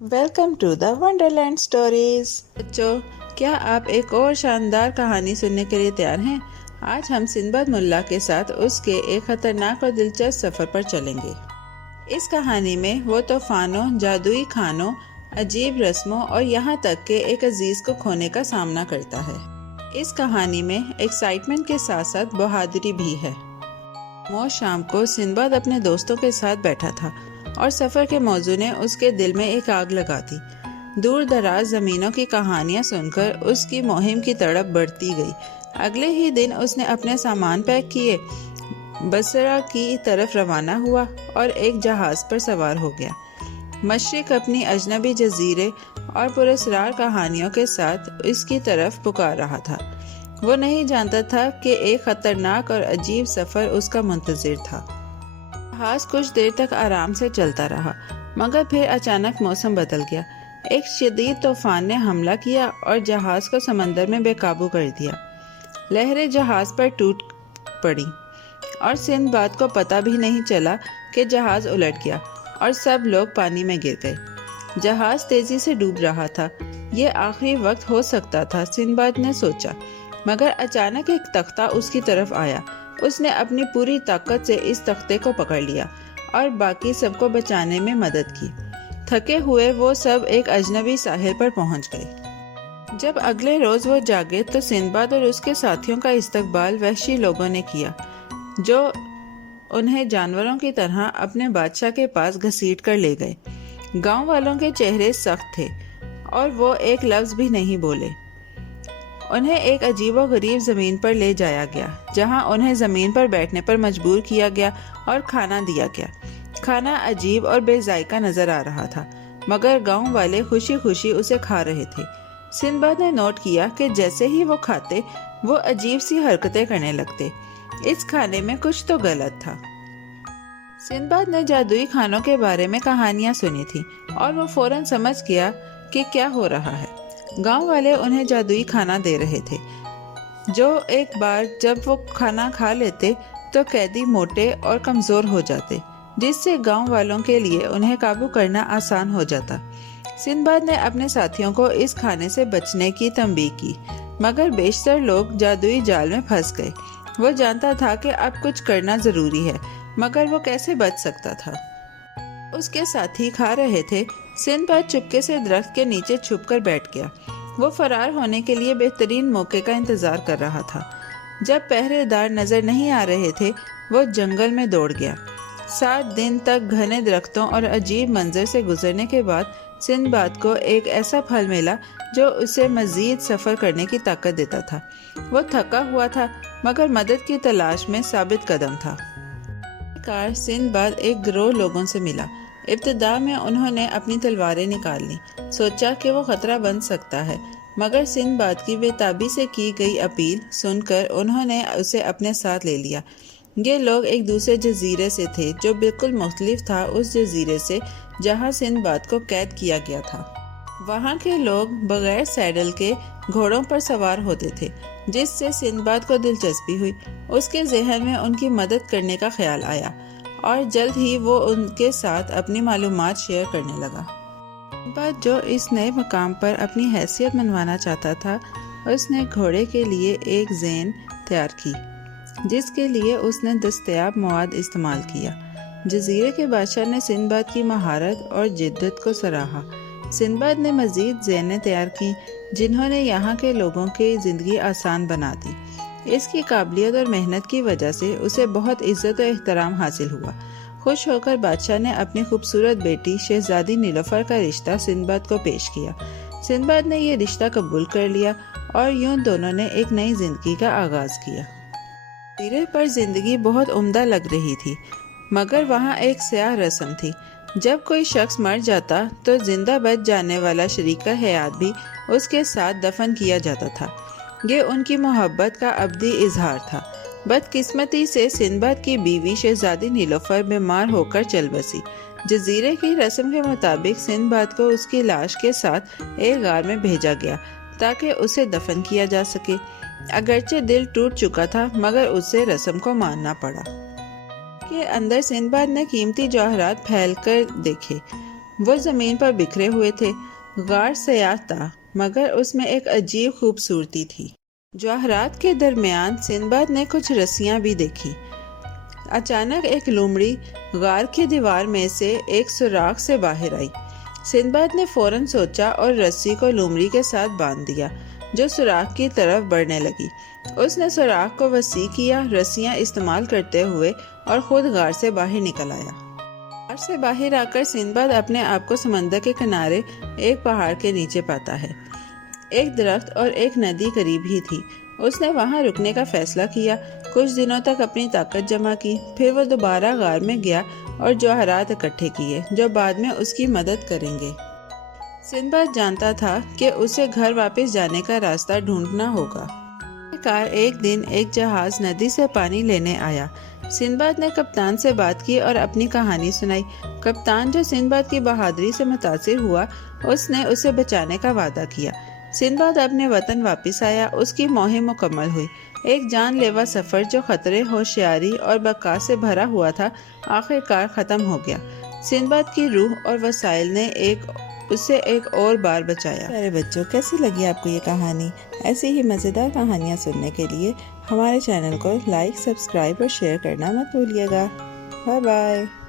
Welcome to the wonderland stories. بچوں، کیا آپ ایک اور شاندار کہانی سننے کے لیے تیار ہیں؟ آج ہم سنباد ملا کے ساتھ اس کے ایک خطرناک اور دلچسپ سفر پر چلیں گے۔ اس کہانی میں وہ طوفانوں، جادوئی کھانوں، عجیب رسموں اور یہاں تک کہ ایک عزیز کو کھونے کا سامنا کرتا ہے۔ اس کہانی میں ایکسائٹمنٹ کے ساتھ ساتھ بہادری بھی ہے۔ موز شام کو سنباد اپنے دوستوں کے ساتھ بیٹھا تھا اور سفر کے موضوع نے اس کے دل میں ایک آگ لگا دی۔ دور دراز زمینوں کی کہانیاں سن کر اس کی مہم کی تڑپ بڑھتی گئی۔ اگلے ہی دن اس نے اپنے سامان پیک کیے، بصرہ کی طرف روانہ ہوا اور ایک جہاز پر سوار ہو گیا۔ مشرق اپنی اجنبی جزیرے اور پراسرار کہانیوں کے ساتھ اس کی طرف پکار رہا تھا۔ وہ نہیں جانتا تھا کہ ایک خطرناک اور عجیب سفر اس کا منتظر تھا۔ جہاز کچھ دیر تک آرام سے چلتا رہا، مگر پھر اچانک موسم بدل گیا۔ ایک شدید طوفان نے حملہ کیا اور جہاز کو سمندر میں بے قابو کر دیا۔ لہریں جہاز پر ٹوٹ پڑی اور سنباد کو پتہ بھی نہیں چلا کہ جہاز الٹ گیا اور سب لوگ پانی میں گر گئے۔ جہاز تیزی سے ڈوب رہا تھا۔ یہ آخری وقت ہو سکتا تھا، سنباد نے سوچا، مگر اچانک ایک تختہ اس کی طرف آیا۔ اس نے اپنی پوری طاقت سے اس تختے کو پکڑ لیا اور باقی سب کو بچانے میں مدد کی۔ تھکے ہوئے وہ سب ایک اجنبی ساحل پر پہنچ گئے۔ جب اگلے روز وہ جاگے تو سنباد اور اس کے ساتھیوں کا استقبال وحشی لوگوں نے کیا، جو انہیں جانوروں کی طرح اپنے بادشاہ کے پاس گھسیٹ کر لے گئے۔ گاؤں والوں کے چہرے سخت تھے اور وہ ایک لفظ بھی نہیں بولے۔ انہیں ایک عجیب و غریب زمین پر لے جایا گیا، جہاں انہیں زمین پر بیٹھنے پر مجبور کیا گیا اور کھانا دیا گیا۔ کھانا عجیب اور بے ذائقہ نظر آ رہا تھا، مگر گاؤں والے خوشی خوشی اسے کھا رہے تھے۔ سنباد نے نوٹ کیا کہ جیسے ہی وہ کھاتے، وہ عجیب سی حرکتیں کرنے لگتے۔ اس کھانے میں کچھ تو غلط تھا۔ سنباد نے جادوئی کھانوں کے بارے میں کہانیاں سنی تھی اور وہ فوراً سمجھ گیا کہ کیا ہو رہا ہے۔ گاؤں والے انہیں جادوئی کھانا دے رہے تھے، جو ایک بار جب وہ کھانا کھا لیتے تو قیدی موٹے اور کمزور ہو جاتے، جس سے گاؤں والوں کے لیے انہیں قابو کرنا آسان ہو جاتا۔ سنباد نے اپنے ساتھیوں کو اس کھانے سے بچنے کی تنبیہ کی، مگر بیشتر لوگ جادوئی جال میں پھنس گئے۔ وہ جانتا تھا کہ اب کچھ کرنا ضروری ہے، مگر وہ کیسے بچ سکتا تھا؟ اس کے ساتھی کھا رہے تھے۔ سنباد چپکے سے درخت کے نیچے چھپ کر بیٹھ گیا۔ وہ فرار ہونے کے لیے بہترین موقع کا انتظار کر رہا تھا۔ جب پہرے دار نظر نہیں آ رہے تھے، وہ جنگل میں دوڑ گیا۔ 7 دن تک گھنے درختوں اور عجیب منظر سے گزرنے کے بعد سنباد کو ایک ایسا پھل ملا جو اسے مزید سفر کرنے کی طاقت دیتا تھا۔ وہ تھکا ہوا تھا، مگر مدد کی تلاش میں ثابت قدم تھا۔ آخرکار سنباد ایک گروہ لوگوں سے ملا۔ ابتدا میں انہوں نے اپنی تلواریں نکال لیں، سوچا کہ وہ خطرہ بن سکتا ہے، مگر سنباد کی بے تابی سے کی گئی اپیل سن کر انہوں نے اسے اپنے ساتھ لے لیا۔ یہ لوگ ایک دوسرے جزیرے سے تھے جو بالکل مختلف تھا اس جزیرے سے جہاں سنباد کو قید کیا گیا تھا۔ وہاں کے لوگ بغیر سیڈل کے گھوڑوں پر سوار ہوتے تھے، جس سے سنباد کو دلچسپی ہوئی۔ اس کے ذہن میں ان کی مدد کرنے کا خیال آیا اور جلد ہی وہ ان کے ساتھ اپنی معلومات شیئر کرنے لگا۔ سنباد جو اس نئے مقام پر اپنی حیثیت منوانا چاہتا تھا، اس نے گھوڑے کے لیے ایک زین تیار کی، جس کے لیے اس نے دستیاب مواد استعمال کیا۔ جزیرے کے بادشاہ نے سنباد کی مہارت اور جدت کو سراہا۔ سنباد نے مزید زینیں تیار کی، جنہوں نے یہاں کے لوگوں کی زندگی آسان بنا دی۔ اس کی قابلیت اور محنت کی وجہ سے اسے بہت عزت و احترام حاصل ہوا۔ خوش ہو کر بادشاہ نے اپنی خوبصورت بیٹی شہزادی نیلوفر کا رشتہ سنباد کو پیش کیا۔ سنباد نے یہ رشتہ قبول کر لیا اور یوں دونوں نے ایک نئی زندگی کا آغاز کیا۔ جزیرے پر زندگی بہت عمدہ لگ رہی تھی، مگر وہاں ایک سیاہ رسم تھی۔ جب کوئی شخص مر جاتا تو زندہ بچ جانے والا شریک حیات بھی اس کے ساتھ دفن کیا جاتا تھا۔ یہ ان کی محبت کا ابدی اظہار تھا۔ بدقسمتی سے سنباد کی بیوی شہزادی نیلوفر بیمار ہو کر چل بسی۔ جزیرے کی رسم کے مطابق سنباد کو اس کی لاش کے ساتھ ایک غار میں بھیجا گیا تاکہ اسے دفن کیا جا سکے۔ اگرچہ دل ٹوٹ چکا تھا، مگر اسے رسم کو ماننا پڑا۔ کے اندر سنباد نے قیمتی جواہرات پھیل کر دیکھے۔ وہ زمین پر بکھرے ہوئے تھے۔ غار سیاہ تھا مگر اس میں ایک عجیب خوبصورتی تھی۔ جواہرات کے درمیان سندباد نے کچھ رسیاں بھی دیکھی۔ اچانک ایک لومڑی غار کی دیوار میں سے ایک سوراخ سے باہر آئی۔ سندباد نے فوراً سوچا اور رسی کو لومڑی کے ساتھ باندھ دیا، جو سوراخ کی طرف بڑھنے لگی۔ اس نے سوراخ کو وسیع کیا، رسیاں استعمال کرتے ہوئے، اور خود غار سے باہر نکل آیا۔ غار سے باہر آ کر سندباد اپنے آپ کو سمندر کے کنارے ایک پہاڑ کے نیچے پاتا ہے۔ ایک درخت اور ایک ندی قریب ہی تھی۔ اس نے وہاں رکنے کا فیصلہ کیا، کچھ دنوں تک اپنی طاقت جمع کی، پھر وہ دوبارہ غار میں گیا اور جواہرات اکٹھے کیے جو بعد میں اس کی مدد کریں گے۔ سندباد جانتا تھا کہ اسے گھر واپس جانے کا راستہ ڈھونڈنا ہوگا۔ ایک دن ایک جہاز ندی سے پانی لینے آیا۔ سندباد نے کپتان سے بات کی اور اپنی کہانی سنائی۔ کپتان، جو سندباد کی بہادری سے متاثر ہوا، اس نے اسے بچانے کا وعدہ کیا۔ سندباد اپنے وطن واپس آیا۔ اس کی مہم مکمل ہوئی۔ ایک جان لیوا سفر جو خطرے، ہوشیاری اور بقا سے بھرا ہوا تھا، آخر کار ختم ہو گیا۔ سندباد کی روح اور وسائل نے اسے ایک اور بار بچایا۔ پیارے بچوں، کیسی لگی آپ کو یہ کہانی؟ ایسی ہی مزیدار کہانیاں سننے کے لیے ہمارے چینل کو لائک، سبسکرائب اور شیئر کرنا مت بھولیے گا۔ Bye bye.